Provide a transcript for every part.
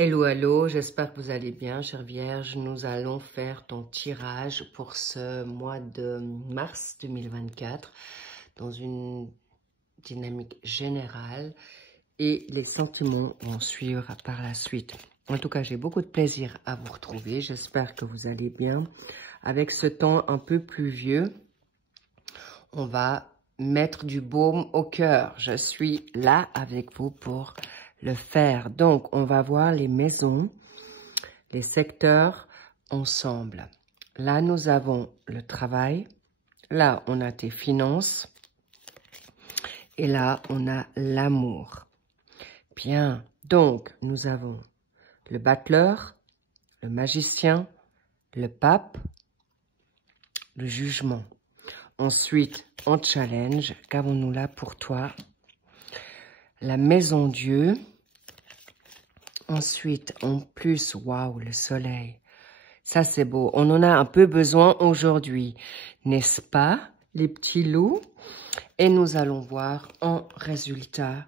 Hello, hello, j'espère que vous allez bien, chère Vierge. Nous allons faire ton tirage pour ce mois de mars 2024 dans une dynamique générale et les sentiments vont suivre par la suite. En tout cas, j'ai beaucoup de plaisir à vous retrouver. J'espère que vous allez bien. Avec ce temps un peu pluvieux, on va mettre du baume au cœur. Je suis là avec vous pour le faire. Donc, on va voir les maisons, les secteurs ensemble. Là, nous avons le travail. Là, on a tes finances. Et là, on a l'amour. Bien. Donc, nous avons le battleur, le magicien, le pape, le jugement. Ensuite, en challenge, qu'avons-nous là pour toi? La maison Dieu. Ensuite, en plus, waouh, le soleil. Ça, c'est beau. On en a un peu besoin aujourd'hui, n'est-ce pas, les petits loups? Et nous allons voir en résultat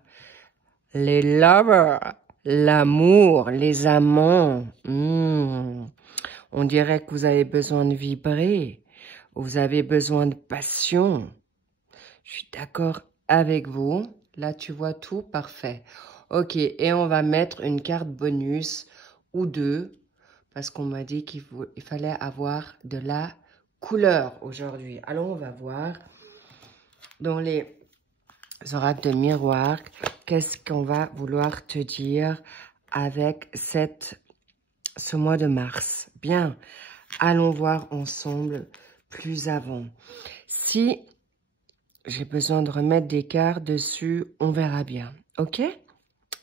les lovers, l'amour, les amants. On dirait que vous avez besoin de vibrer. Vous avez besoin de passion. Je suis d'accord avec vous. Là, tu vois tout, parfait. Ok, et on va mettre une carte bonus ou deux, parce qu'on m'a dit qu'il fallait avoir de la couleur aujourd'hui. Alors, on va voir dans les oracles de miroir, qu'est-ce qu'on va vouloir te dire avec ce mois de mars. Bien, allons voir ensemble plus avant. Si j'ai besoin de remettre des cartes dessus, on verra bien. Ok?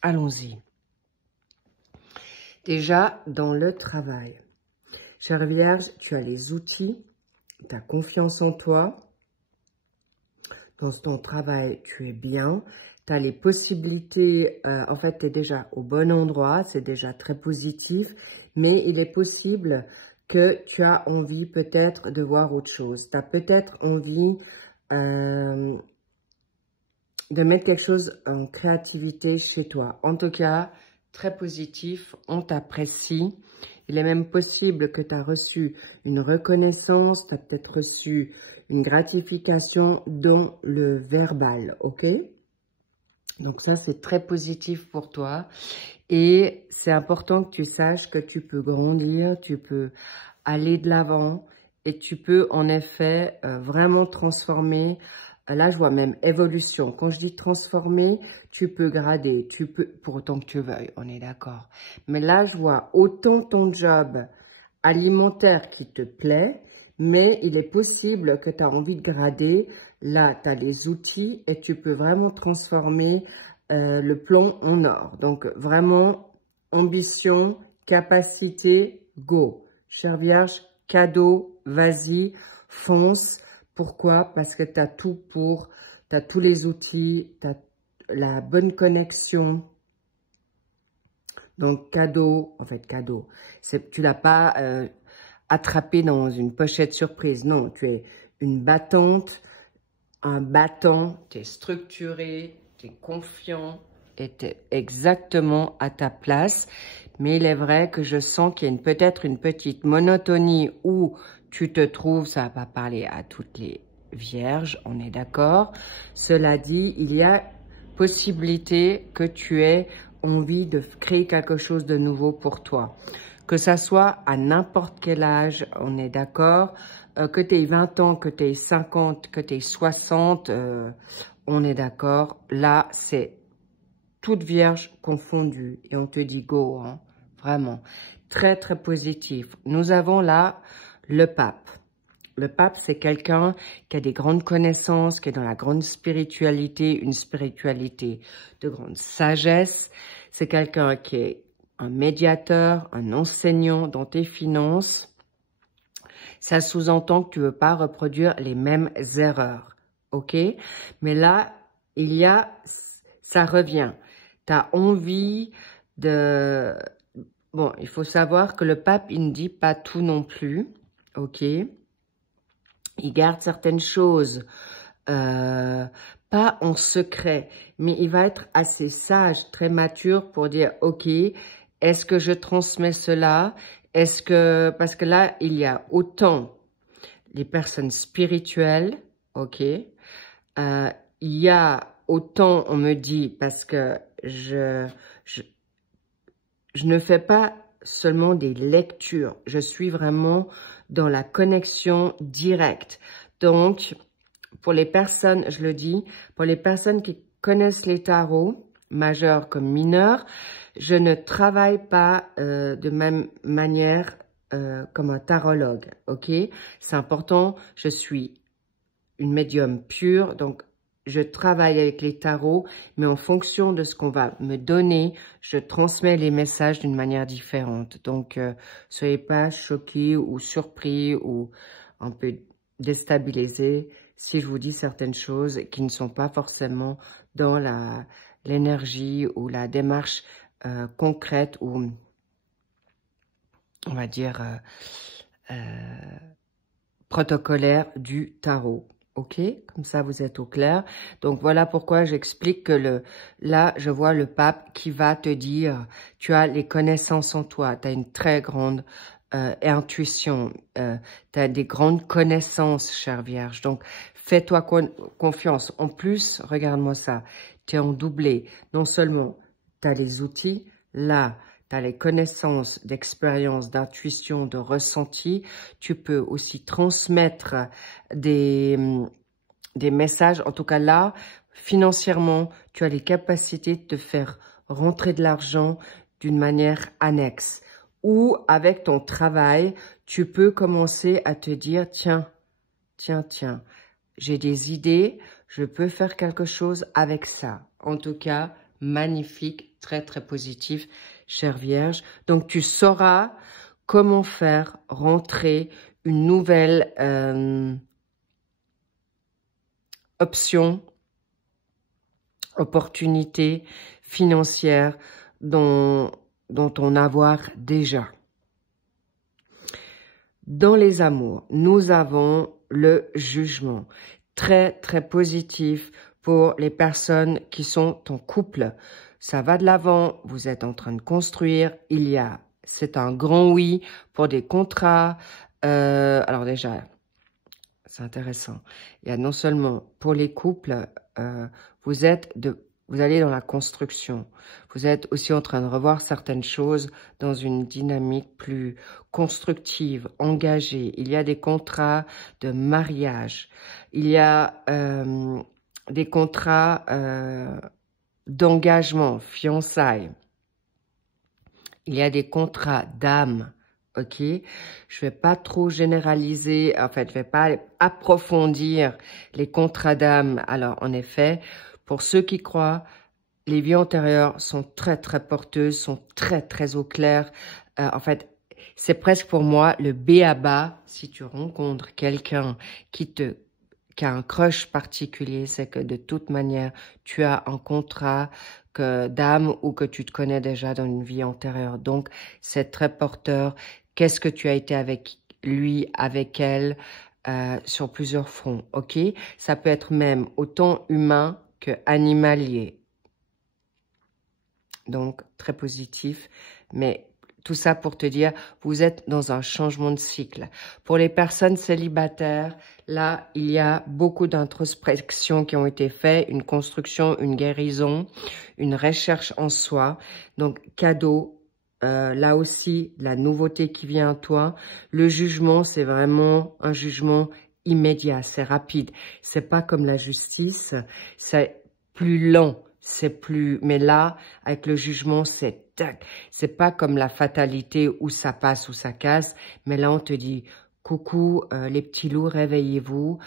Allons-y. Déjà, dans le travail. Chère Vierge, tu as les outils, tu as confiance en toi. Dans ton travail, tu es bien. Tu as les possibilités, en fait, tu es déjà au bon endroit, c'est déjà très positif. Mais il est possible que tu as envie peut-être de voir autre chose. Tu as peut-être envie de mettre quelque chose en créativité chez toi. En tout cas, très positif, on t'apprécie. Il est même possible que tu as reçu une reconnaissance, tu as peut-être reçu une gratification dans le verbal, ok? Donc ça, c'est très positif pour toi. Et c'est important que tu saches que tu peux grandir, tu peux aller de l'avant et tu peux en effet vraiment transformer. Là, je vois même évolution. Quand je dis transformer, tu peux grader, tu peux, pour autant que tu veuilles, on est d'accord. Mais là, je vois autant ton job alimentaire qui te plaît, mais il est possible que tu as envie de grader. Là, tu as les outils et tu peux vraiment transformer le plomb en or. Donc, vraiment, ambition, capacité, go. Chère Vierge, cadeau, vas-y, fonce. Pourquoi? Parce que tu as tout pour, tu as tous les outils, tu as la bonne connexion. Donc, cadeau, en fait, cadeau. Tu l'as pas attrapé dans une pochette surprise. Non, tu es une battante, un battant, tu es structuré, tu es confiant et tu es exactement à ta place. Mais il est vrai que je sens qu'il y a peut-être une petite monotonie où tu te trouves, ça va pas parler à toutes les vierges, on est d'accord. Cela dit, il y a possibilité que tu aies envie de créer quelque chose de nouveau pour toi. Que ça soit à n'importe quel âge, on est d'accord. Que tu aies 20 ans, que tu aies 50, que tu aies 60, on est d'accord. Là, c'est toute vierge confondue. Et on te dit go, hein, vraiment. Très, très positif. Nous avons là le pape. Le pape, c'est quelqu'un qui a des grandes connaissances, qui est dans la grande spiritualité, une spiritualité de grande sagesse. C'est quelqu'un qui est un médiateur, un enseignant dans tes finances. Ça sous-entend que tu ne veux pas reproduire les mêmes erreurs, ok? Mais là, ça revient. Tu as envie de... Bon, il faut savoir que le pape, il ne dit pas tout non plus, ok? Il garde certaines choses, pas en secret, mais il va être assez sage, très mature pour dire, ok, Est-ce que je transmets cela? Est-ce que, parce que là, il y a autant les personnes spirituelles, ok? Il y a autant, on me dit, parce que je ne fais pas seulement des lectures, je suis vraiment dans la connexion directe. Donc, pour les personnes, je le dis, pour les personnes qui connaissent les tarots, majeurs comme mineurs, je ne travaille pas de même manière comme un tarologue, ok? C'est important, je suis une médium pure, donc je travaille avec les tarots, mais en fonction de ce qu'on va me donner, je transmets les messages d'une manière différente. Donc, soyez pas choqués ou surpris ou un peu déstabilisés si je vous dis certaines choses qui ne sont pas forcément dans l'énergie ou la démarche concrète ou, on va dire, protocolaire du tarot. Ok, comme ça vous êtes au clair. Donc voilà pourquoi j'explique que là, je vois le pape qui va te dire, tu as les connaissances en toi, tu as une très grande intuition, tu as des grandes connaissances, chère Vierge. Donc fais-toi confiance. En plus, regarde-moi ça, tu es en doublé. Non seulement tu as les outils, là, tu as les connaissances d'expérience, d'intuition, de ressenti. Tu peux aussi transmettre des messages. En tout cas, là, financièrement, tu as les capacités de te faire rentrer de l'argent d'une manière annexe. Ou avec ton travail, tu peux commencer à te dire, tiens, j'ai des idées, je peux faire quelque chose avec ça. En tout cas, magnifique, très, très positif, chère Vierge. Donc, tu sauras comment faire rentrer une nouvelle option, opportunité financière dans ton avoir déjà. Dans les amours, nous avons le jugement. Très, très positif pour les personnes qui sont en couple. Ça va de l'avant, vous êtes en train de construire. C'est un grand oui pour des contrats. Alors déjà, c'est intéressant. Il y a non seulement pour les couples, vous allez dans la construction. Vous êtes aussi en train de revoir certaines choses dans une dynamique plus constructive, engagée. Il y a des contrats de mariage. Il y a des contrats d'engagement, fiançailles. Il y a des contrats d'âme. Ok, je vais pas trop généraliser, en fait, je vais pas approfondir les contrats d'âme. Alors, en effet, pour ceux qui croient, les vies antérieures sont très, très porteuses, sont très, très au clair. En fait, c'est presque pour moi le b.a.-ba. Si tu rencontres quelqu'un qui a un crush particulier, c'est que de toute manière, tu as un contrat d'âme ou que tu te connais déjà dans une vie antérieure. Donc, c'est très porteur. Qu'est-ce que tu as été avec lui, avec elle, sur plusieurs fronts, ok? Ça peut être même autant humain que animalier. Donc, très positif, mais tout ça pour te dire, vous êtes dans un changement de cycle. Pour les personnes célibataires, là, il y a beaucoup d'introspections qui ont été faites, une construction, une guérison, une recherche en soi. Donc, cadeau. Là aussi, la nouveauté qui vient à toi. Le jugement, c'est vraiment un jugement immédiat, c'est rapide. C'est pas comme la justice, c'est plus lent, mais là, avec le jugement, c'est tac. C'est pas comme la fatalité où ça passe ou ça casse, mais là, on te dit, coucou, les petits loups, réveillez-vous.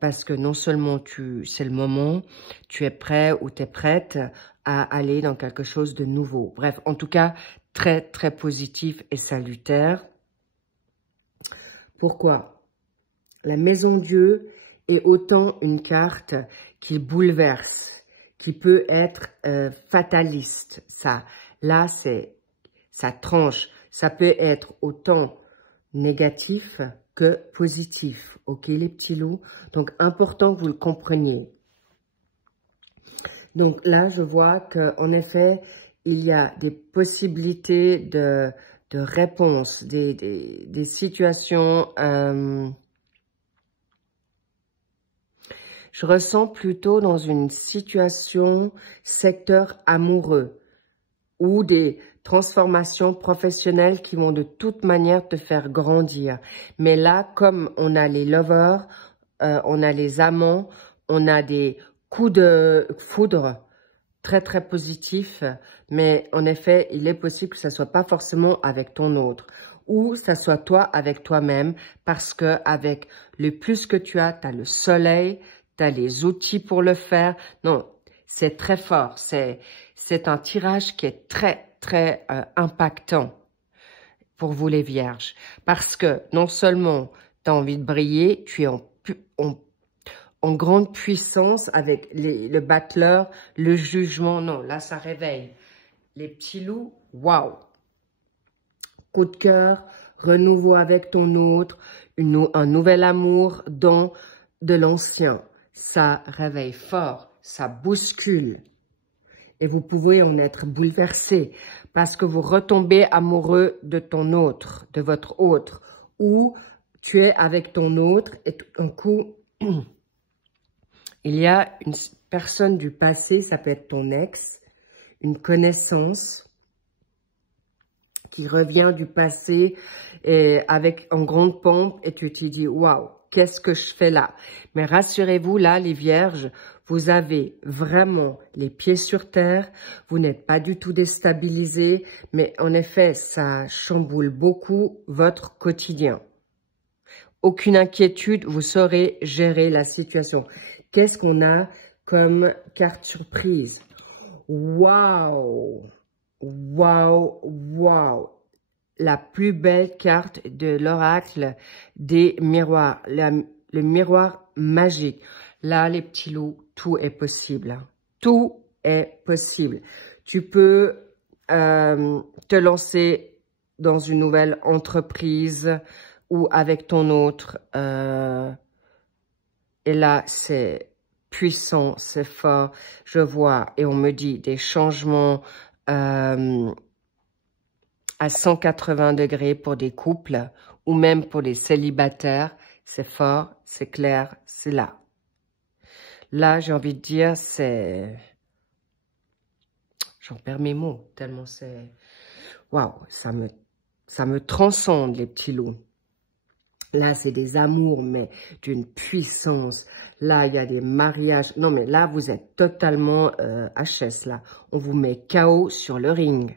Parce que non seulement c'est le moment, tu es prêt ou tu es prête à aller dans quelque chose de nouveau. Bref, en tout cas, très, très positif et salutaire. Pourquoi? La maison Dieu est autant une carte qui bouleverse, qui peut être fataliste. Là, ça tranche. Ça peut être autant négatif que positif. Ok, les petits loups? Donc, important que vous le compreniez. Donc là, je vois qu'en effet, il y a des possibilités de réponse, des situations. Je ressens plutôt dans une situation secteur amoureux ou des transformations professionnelles qui vont de toute manière te faire grandir. Mais là, comme on a les lovers, on a les amants, on a des coups de foudre très très positifs, mais en effet, il est possible que ça soit pas forcément avec ton autre, ou ça soit toi avec toi-même, parce que avec le plus que tu as le soleil, tu as les outils pour le faire. Non, c'est très fort, c'est un tirage qui est très très impactant pour vous les vierges, parce que non seulement tu as envie de briller, tu es en grande puissance avec le battleur, le jugement. Non, là, ça réveille. Les petits loups, waouh! Coup de cœur, renouveau avec ton autre, un nouvel amour dans de l'ancien. Ça réveille fort, ça bouscule. Et vous pouvez en être bouleversé parce que vous retombez amoureux de ton autre, de votre autre. Ou tu es avec ton autre et tout d'un coup... Il y a une personne du passé, ça peut être ton ex, une connaissance qui revient du passé et en grande pompe et tu te dis « Waouh, qu'est-ce que je fais là ?» Mais rassurez-vous, là, les vierges, vous avez vraiment les pieds sur terre, vous n'êtes pas du tout déstabilisés, mais en effet, ça chamboule beaucoup votre quotidien. Aucune inquiétude, vous saurez gérer la situation. Qu'est-ce qu'on a comme carte surprise? Waouh! Waouh! Waouh! La plus belle carte de l'oracle des miroirs. Le miroir magique. Là, les petits loups, tout est possible. Tout est possible. Tu peux te lancer dans une nouvelle entreprise ou avec ton autre. Et là, c'est puissant, c'est fort. Je vois et on me dit des changements à 180 degrés pour des couples ou même pour les célibataires. C'est fort, c'est clair, c'est là. Là, j'ai envie de dire, c'est... J'en perds mes mots, tellement c'est... Waouh, ça me transcende, les petits loups. Là, c'est des amours, mais d'une puissance. Là, il y a des mariages. Non, mais là, vous êtes totalement HS, là. On vous met KO sur le ring.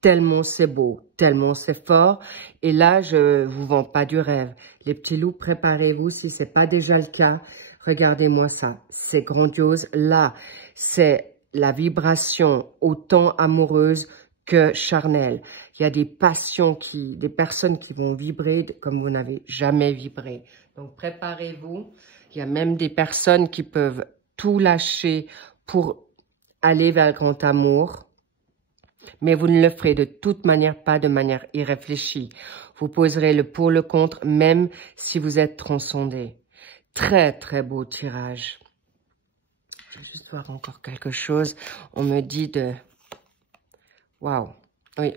Tellement c'est beau, tellement c'est fort. Et là, je vous vends pas du rêve. Les petits loups, préparez-vous si c'est pas déjà le cas. Regardez-moi ça. C'est grandiose. Là, c'est la vibration autant amoureuse que charnelle. Il y a des passions des personnes qui vont vibrer comme vous n'avez jamais vibré. Donc, préparez-vous. Il y a même des personnes qui peuvent tout lâcher pour aller vers le grand amour. Mais vous ne le ferez de toute manière pas de manière irréfléchie. Vous poserez le pour, le contre, même si vous êtes transcendé. Très, très beau tirage. Je vais juste voir encore quelque chose. On me dit de... Waouh. Oui.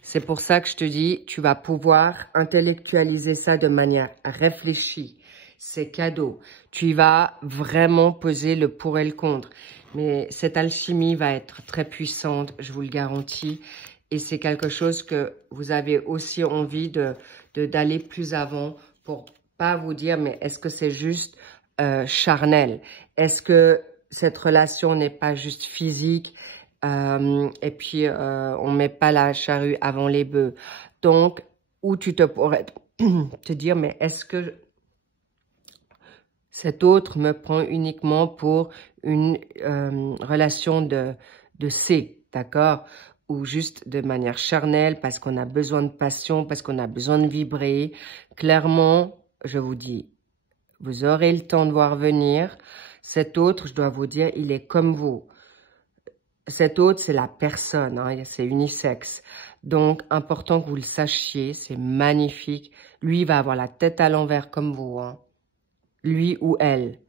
C'est pour ça que je te dis, tu vas pouvoir intellectualiser ça de manière réfléchie. C'est cadeau. Tu vas vraiment peser le pour et le contre. Mais cette alchimie va être très puissante, je vous le garantis. Et c'est quelque chose que vous avez aussi envie d'aller plus avant pour pas vous dire, mais est-ce que c'est juste charnel? Est-ce que cette relation n'est pas juste physique? Et puis, on met pas la charrue avant les bœufs. Donc, où tu te pourrais te dire, mais est-ce que cet autre me prend uniquement pour une relation de C, d'accord? Ou juste de manière charnelle, parce qu'on a besoin de passion, parce qu'on a besoin de vibrer. Clairement, je vous dis, vous aurez le temps de voir venir. Cet autre, je dois vous dire, il est comme vous. Cet autre, c'est la personne, hein, c'est unisexe. Donc, important que vous le sachiez, c'est magnifique. Lui, il va avoir la tête à l'envers comme vous, hein. Lui ou elle.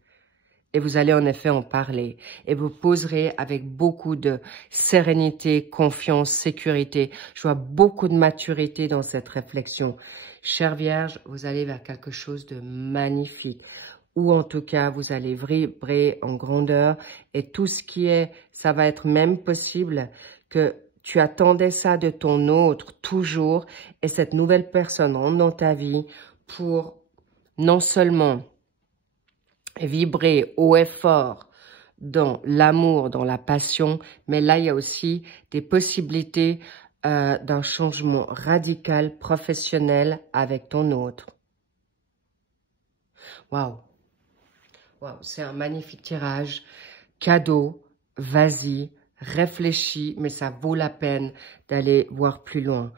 Et vous allez en effet en parler. Et vous poserez avec beaucoup de sérénité, confiance, sécurité. Je vois beaucoup de maturité dans cette réflexion. Chère Vierge, vous allez vers quelque chose de magnifique. Ou en tout cas, vous allez vibrer en grandeur. Et tout ce qui est, ça va être même possible que tu attendais ça de ton autre toujours. Et cette nouvelle personne rentre dans ta vie pour non seulement vibrer haut et fort dans l'amour, dans la passion, mais là, il y a aussi des possibilités d'un changement radical, professionnel avec ton autre. Waouh! Waouh, c'est un magnifique tirage. Cadeau, vas-y, réfléchis, mais ça vaut la peine d'aller voir plus loin.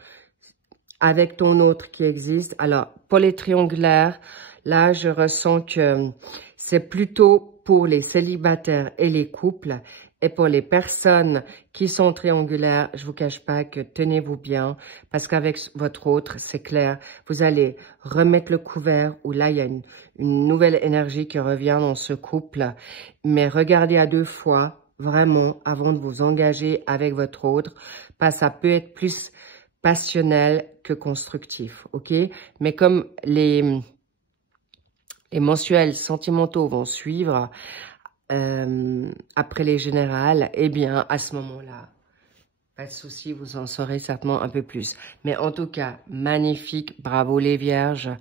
Avec ton autre qui existe. Alors, pour les triangulaires, là, je ressens que c'est plutôt pour les célibataires et les couples. Et pour les personnes qui sont triangulaires, je vous cache pas que tenez-vous bien. Parce qu'avec votre autre, c'est clair, vous allez remettre le couvert. Où là, il y a une nouvelle énergie qui revient dans ce couple. Mais regardez à 2 fois, vraiment, avant de vous engager avec votre autre. Parce que ça peut être plus passionnel que constructif, ok? Mais comme les mensuels sentimentaux vont suivre après les générales, eh bien, à ce moment-là, pas de souci, vous en saurez certainement un peu plus. Mais en tout cas, magnifique, bravo les vierges.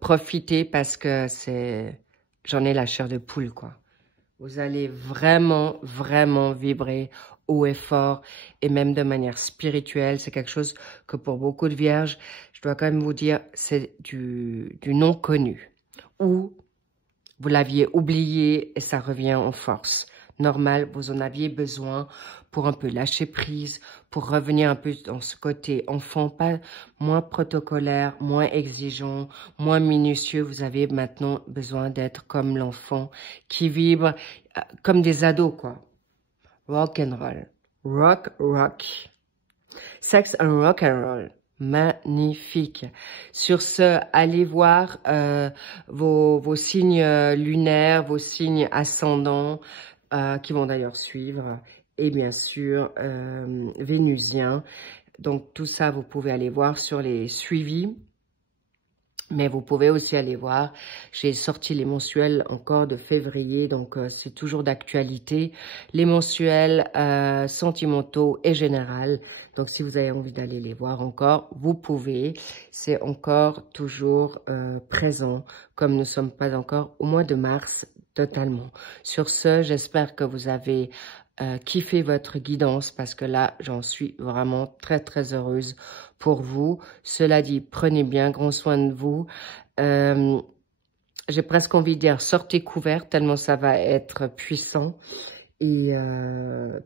Profitez parce que j'en ai la chair de poule, quoi. Vous allez vraiment, vraiment vibrer haut et fort et même de manière spirituelle. C'est quelque chose que pour beaucoup de vierges, je dois quand même vous dire, c'est du non connu. Ou vous l'aviez oublié et ça revient en force. Normal, vous en aviez besoin pour un peu lâcher prise, pour revenir un peu dans ce côté enfant, pas moins protocolaire, moins exigeant, moins minutieux. Vous avez maintenant besoin d'être comme l'enfant qui vibre comme des ados, quoi. Rock and roll. Rock, rock. Sex and rock and roll. Magnifique. Sur ce, allez voir vos signes lunaires, vos signes ascendants, qui vont d'ailleurs suivre, et bien sûr vénusiens. Donc tout ça, vous pouvez aller voir sur les suivis. Mais vous pouvez aussi aller voir, j'ai sorti les mensuels encore de février, donc c'est toujours d'actualité. Les mensuels sentimentaux et général. Donc si vous avez envie d'aller les voir encore, vous pouvez. C'est encore toujours présent, comme nous ne sommes pas encore au mois de mars totalement. Sur ce, j'espère que vous avez kiffé votre guidance parce que là, j'en suis vraiment très, très heureuse pour vous. Cela dit, prenez bien grand soin de vous. J'ai presque envie de dire, sortez couverts tellement ça va être puissant et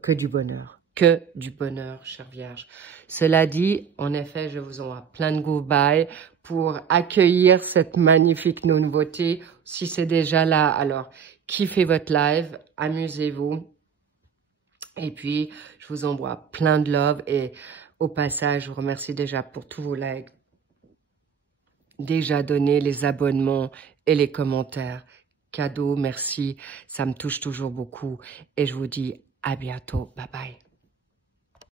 que du bonheur. Que du bonheur, chère Vierge. Cela dit, en effet, je vous envoie plein de goodbye pour accueillir cette magnifique nouveauté. Si c'est déjà là, alors kiffez votre live, amusez-vous. Et puis, je vous envoie plein de love et au passage, je vous remercie déjà pour tous vos likes, déjà donnés, les abonnements et les commentaires. Cadeau, merci, ça me touche toujours beaucoup. Et je vous dis à bientôt, bye bye.